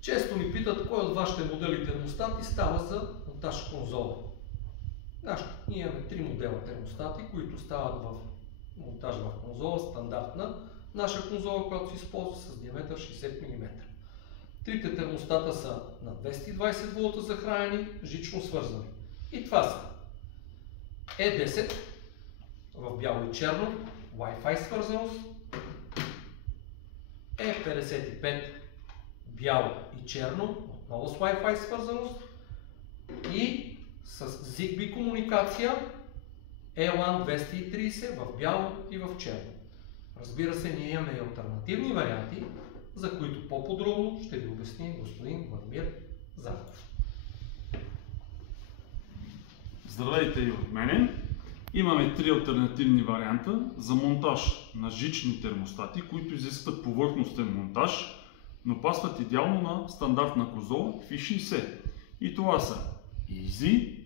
Често ми питат кой от вашите модели термостати става за монтаж конзола. Ние имаме 3 модела термостати, които стават в монтаж в конзола, стандартна. Наша конзола, която се използва с диаметър 60 мм. Трите термостата са на 220 волта захранени, жично свързани. И това са E10 в бяло и черно, Wi-Fi свързаност, E55 бяло и черно, отново с Wi-Fi свързаност и с Zigbee комуникация E-LAN 230 в бяло и в черно. Разбира се, ние имаме и алтернативни варианти, за които по-подробно ще ви обясни господин Владимир Зарков. Здравейте и от мене! Имаме 3 алтернативни варианта за монтаж на жични термостати, които изискват повърхностен монтаж, но пасват идеално на стандартна конзола FI60. И това са Easy,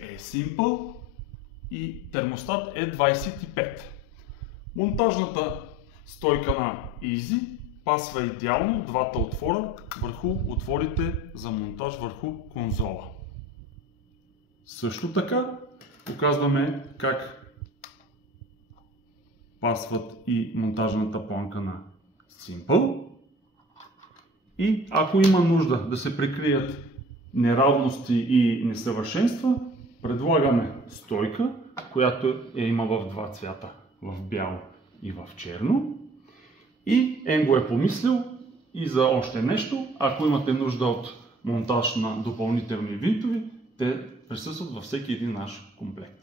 E-Simple и термостат E25. Монтажната стойка на Easy пасва идеално двата отвора върху отворите за монтаж върху конзола. Също така показваме как пасват и монтажната планка на Simple. И ако има нужда да се прикрият неравности и несъвършенства, предлагаме стойка, която има в два цвята, в бяло и в черно. И Енго е помислил и за още нещо. Ако имате нужда от монтаж на допълнителни винтови, те присъстват във всеки един наш комплект.